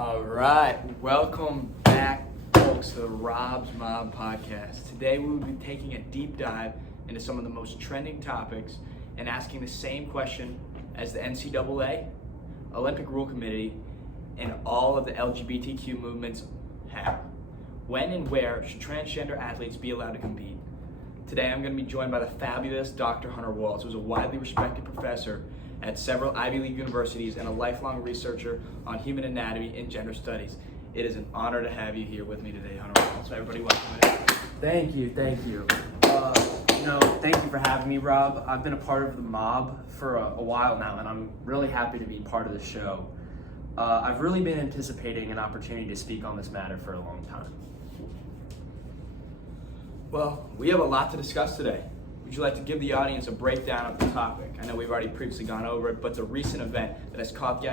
All right, welcome back, folks, to the Rob's Mob podcast. Today we will be taking a deep dive into some of the most trending topics and asking the same question as the NCAA, Olympic Rule Committee, and all of the LGBTQ movements have. When and where should transgender athletes be allowed to compete? Today I'm going to be joined by the fabulous Dr. Hunter Waltz, who's a widely respected professor at several Ivy League universities and a lifelong researcher on human anatomy and gender studies. It is an honor to have you here with me today, Hunter Waltz. So everybody welcome it. Thank you. Thank you for having me, Rob. I've been a part of the mob for a while now, and I'm really happy to be part of the show. I've really been anticipating an opportunity to speak on this matter for a long time. Well, we have a lot to discuss today. Would you like to give the audience a breakdown of the topic? I know we've already previously gone over it, but it's a recent event that has caught the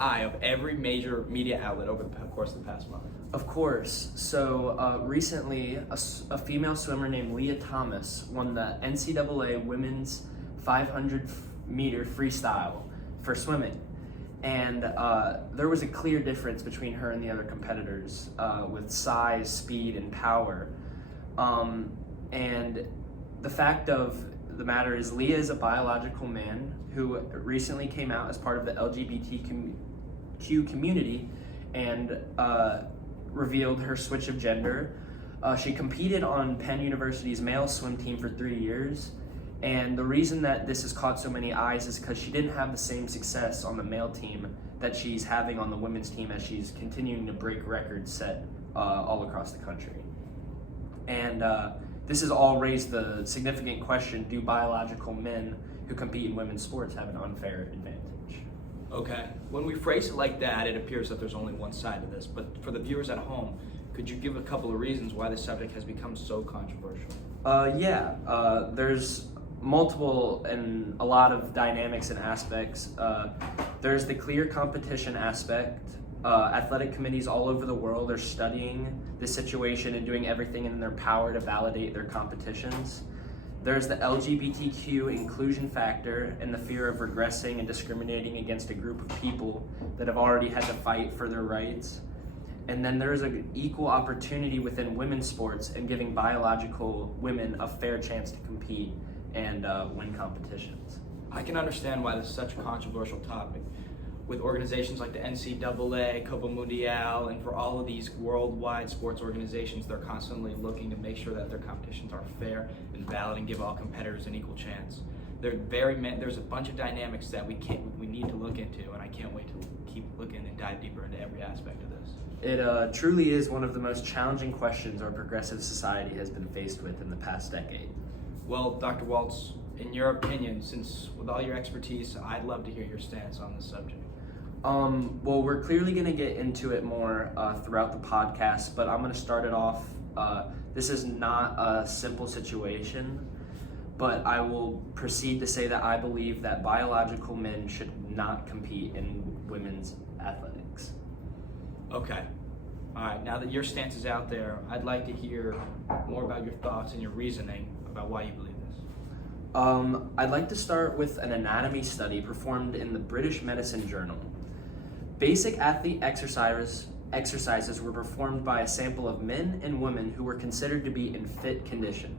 eye of every major media outlet over the course of the past month. Of course. So recently, a female swimmer named Lia Thomas won the NCAA Women's 500-meter freestyle for swimming. And there was a clear difference between her and the other competitors with size, speed, and power. And the fact of the matter is Lia is a biological man who recently came out as part of the LGBTQ community and revealed her switch of gender. She competed on Penn University's male swim team for 3 years, and the reason that this has caught so many eyes is because she didn't have the same success on the male team that she's having on the women's team as she's continuing to break records set all across the country. And this has all raised the significant question, do biological men who compete in women's sports have an unfair advantage? Okay. When we phrase it like that, it appears that there's only one side of this. But for the viewers at home, could you give a couple of reasons why this subject has become so controversial? There's multiple and a lot of dynamics and aspects. There's the clear competition aspect. Athletic committees all over the world are studying the situation and doing everything in their power to validate their competitions. There's the LGBTQ inclusion factor and the fear of regressing and discriminating against a group of people that have already had to fight for their rights. And then there's an equal opportunity within women's sports and giving biological women a fair chance to compete and win competitions. I can understand why this is such a controversial topic. With organizations like the NCAA, Copa Mundial, and for all of these worldwide sports organizations, they're constantly looking to make sure that their competitions are fair and valid and give all competitors an equal chance. There's a bunch of dynamics that we need to look into, and I can't wait to keep looking and dive deeper into every aspect of this. It truly is one of the most challenging questions our progressive society has been faced with in the past decade. Well, Dr. Waltz, in your opinion, since with all your expertise, I'd love to hear your stance on this subject. Well, we're clearly going to get into it more throughout the podcast, but I'm going to start it off. This is not a simple situation, but I will proceed to say that I believe that biological men should not compete in women's athletics. Okay. All right. Now that your stance is out there, I'd like to hear more about your thoughts and your reasoning about why you believe this. I'd like to start with an anatomy study performed in the British Medicine Journal. Basic athlete exercises were performed by a sample of men and women who were considered to be in fit condition.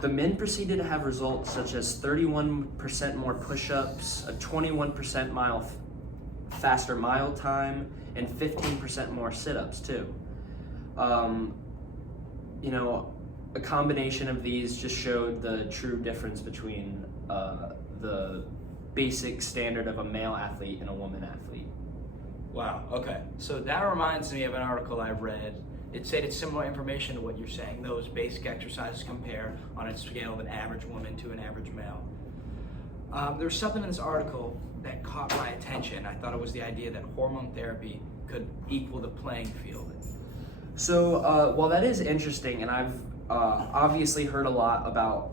The men proceeded to have results such as 31% more push-ups, a 21% faster mile time, and 15% more sit-ups too. A combination of these just showed the true difference between the basic standard of a male athlete and a woman athlete. Wow, okay. So that reminds me of an article I read. It stated similar information to what you're saying. Those basic exercises compare on a scale of an average woman to an average male. There's something in this article that caught my attention. I thought it was the idea that hormone therapy could equal the playing field. So while that is interesting, and I've obviously heard a lot about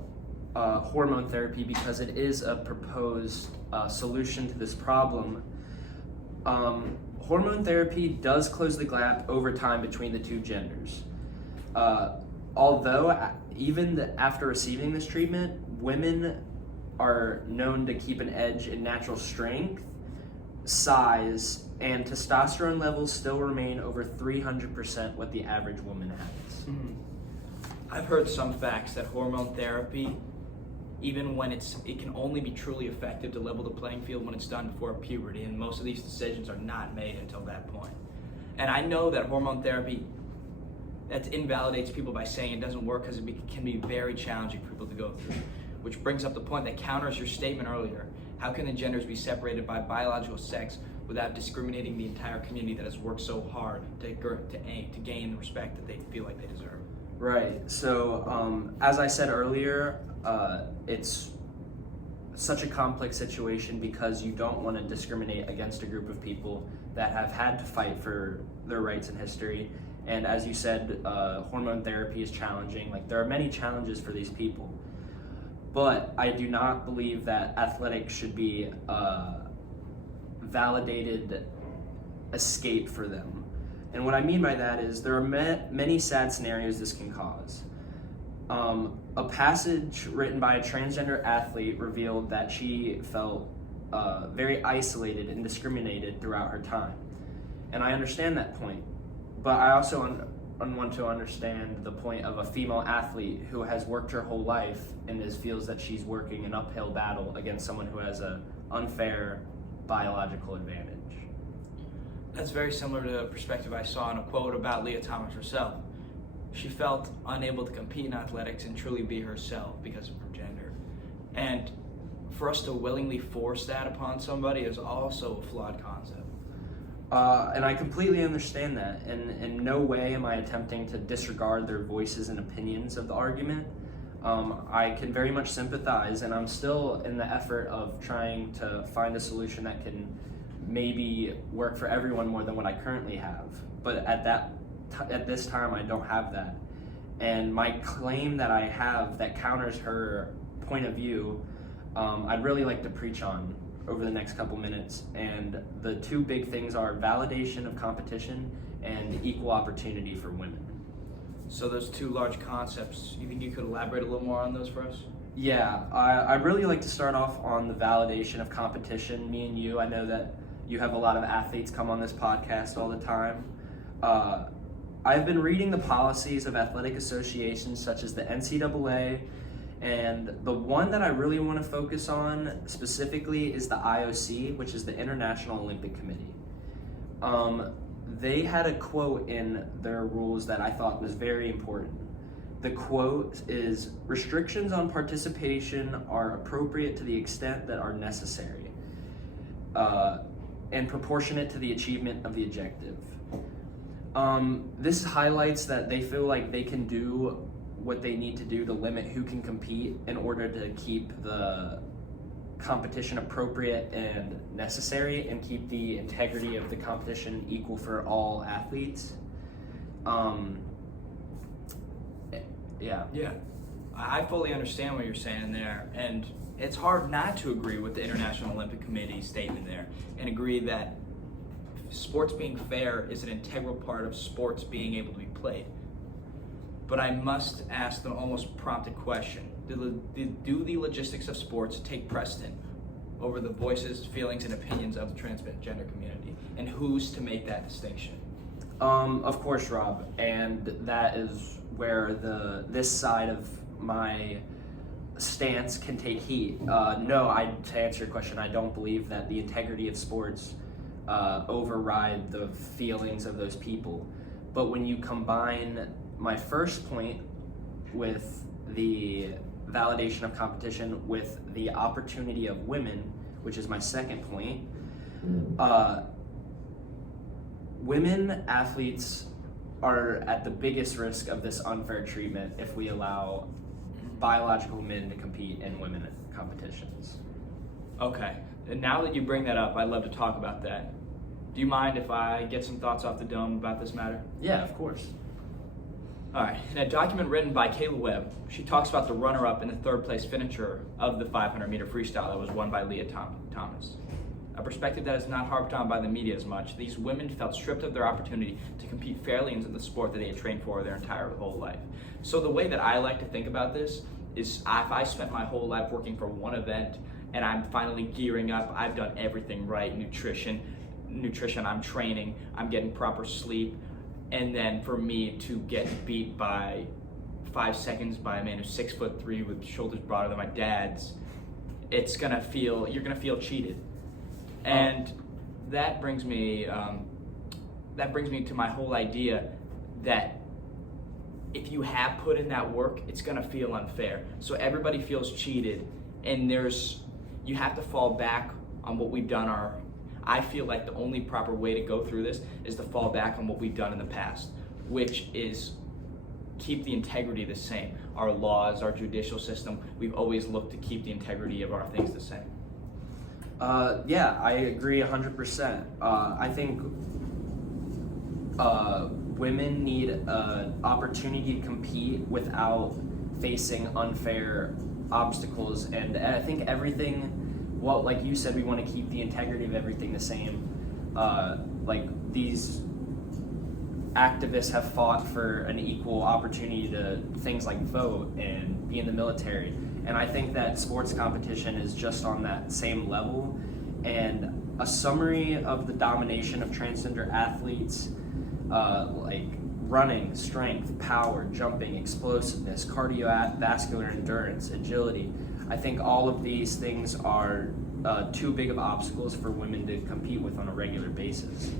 hormone therapy because it is a proposed solution to this problem, hormone therapy does close the gap over time between the two genders. Although even after receiving this treatment, women are known to keep an edge in natural strength, size, and testosterone levels still remain over 300% what the average woman has. I've heard some facts that hormone therapy, even when it can only be truly effective to level the playing field when it's done before puberty, and most of these decisions are not made until that point. And I know that hormone therapy, that invalidates people by saying it doesn't work because it can be very challenging for people to go through, which brings up the point that counters your statement earlier. How can the genders be separated by biological sex without discriminating the entire community that has worked so hard to gain the respect that they feel like they deserve? Right. So, as I said earlier, it's such a complex situation because you don't want to discriminate against a group of people that have had to fight for their rights in history. And as you said, hormone therapy is challenging. Like, there are many challenges for these people. But I do not believe that athletics should be a validated escape for them. And what I mean by that is there are many sad scenarios this can cause. A passage written by a transgender athlete revealed that she felt very isolated and discriminated throughout her time. And I understand that point. But I also want to understand the point of a female athlete who has worked her whole life and feels that she's working an uphill battle against someone who has an unfair biological advantage. That's very similar to the perspective I saw in a quote about Leah Thomas herself. She felt unable to compete in athletics and truly be herself because of her gender. And for us to willingly force that upon somebody is also a flawed concept. And I completely understand that, and in no way am I attempting to disregard their voices and opinions of the argument. I can very much sympathize, and I'm still in the effort of trying to find a solution that can maybe work for everyone more than what I currently have. But at this time, I don't have that. And my claim that I have that counters her point of view, I'd really like to preach on over the next couple minutes. And the two big things are validation of competition and equal opportunity for women. So those two large concepts, you think you could elaborate a little more on those for us? Yeah, I'd really like to start off on the validation of competition. Me and you, I know that you have a lot of athletes come on this podcast all the time. I've been reading the policies of athletic associations such as the NCAA, and the one that I really want to focus on specifically is the IOC, which is the International Olympic Committee. They had a quote in their rules that I thought was very important. The quote is, "Restrictions on participation are appropriate to the extent that are necessary and proportionate to the achievement of the objective." This highlights that they feel like they can do what they need to do to limit who can compete in order to keep the competition appropriate and necessary and keep the integrity of the competition equal for all athletes. Yeah, I fully understand what you're saying there, and it's hard not to agree with the International Olympic Committee statement there and agree that sports being fair is an integral part of sports being able to be played. But I must ask the almost prompted question. Do the logistics of sports take precedent over the voices, feelings, and opinions of the transgender community? And who's to make that distinction? Of course, Rob, and that is where this side of my stance can take heat. To answer your question, I don't believe that the integrity of sports override the feelings of those people. But when you combine my first point with the validation of competition with the opportunity of women, which is my second point, women athletes are at the biggest risk of this unfair treatment if we allow biological men to compete in women competitions. Okay, and now that you bring that up, I'd love to talk about that. Do you mind if I get some thoughts off the dome about this matter? Yeah, of course. All right, in a document written by Kayla Webb, she talks about the runner-up and the third-place finisher of the 500-meter freestyle that was won by Leah Thomas. A perspective that is not harped on by the media as much. These women felt stripped of their opportunity to compete fairly in the sport that they had trained for their entire whole life. So the way that I like to think about this is if I spent my whole life working for one event and I'm finally gearing up, I've done everything right, nutrition, I'm training, I'm getting proper sleep, and then for me to get beat by 5 seconds by a man who's 6'3" with shoulders broader than my dad's, you're gonna feel cheated. And that brings me to my whole idea that if you have put in that work, it's gonna feel unfair. So everybody feels cheated, and you have to fall back on what we've done. I feel like the only proper way to go through this is to fall back on what we've done in the past, which is keep the integrity the same. Our laws, our judicial system, we've always looked to keep the integrity of our things the same. Yeah, I agree 100%. I think women need an opportunity to compete without facing unfair obstacles, and I think like you said, we want to keep the integrity of everything the same. Like these activists have fought for an equal opportunity to things like vote and be in the military, and I think that sports competition is just on that same level. And a summary of the domination of transgender athletes, like running, strength, power, jumping, explosiveness, cardiovascular endurance, agility. I think all of these things are too big of obstacles for women to compete with on a regular basis.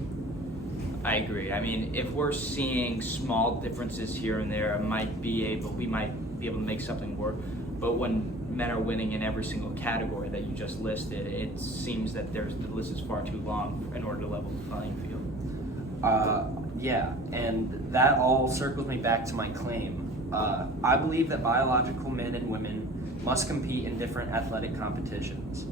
I agree. I mean, if we're seeing small differences here and there, we might be able to make something work. But when men are winning in every single category that you just listed, it seems that the list is far too long in order to level the playing field. Yeah, and that all circles me back to my claim. I believe that biological men and women must compete in different athletic competitions.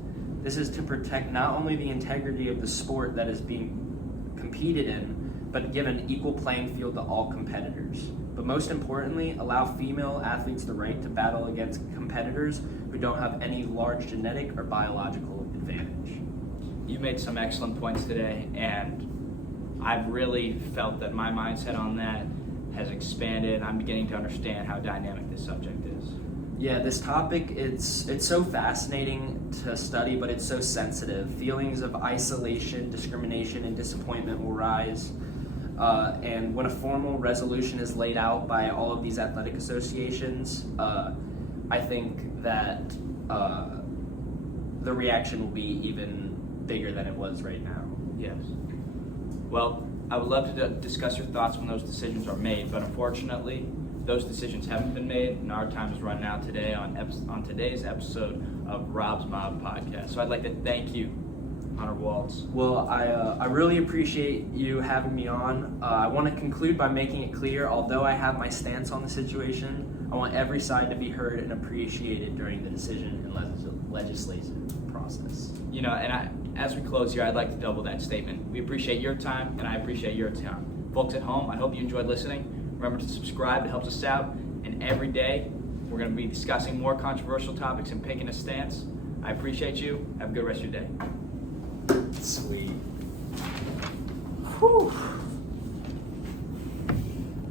This is to protect not only the integrity of the sport that is being competed in, but give an equal playing field to all competitors. But most importantly, allow female athletes the right to battle against competitors who don't have any large genetic or biological advantage. You made some excellent points today, and I've really felt that my mindset on that has expanded, and I'm beginning to understand how dynamic this subject is. Yeah, this topic, it's so fascinating to study, but it's so sensitive. Feelings of isolation, discrimination, and disappointment will rise. And when a formal resolution is laid out by all of these athletic associations, I think that the reaction will be even bigger than it was right now. Yes. Well, I would love to discuss your thoughts when those decisions are made, but unfortunately, those decisions haven't been made, and our time is running out today on today's episode of Rob's Mob Podcast. So I'd like to thank you, Hunter Waltz. Well, I really appreciate you having me on. I want to conclude by making it clear, although I have my stance on the situation, I want every side to be heard and appreciated during the decision and legislative process. As we close here, I'd like to double that statement. We appreciate your time, and I appreciate your time. Folks at home, I hope you enjoyed listening. Remember to subscribe, it helps us out. And every day, we're going to be discussing more controversial topics and picking a stance. I appreciate you. Have a good rest of your day. Sweet. Whew.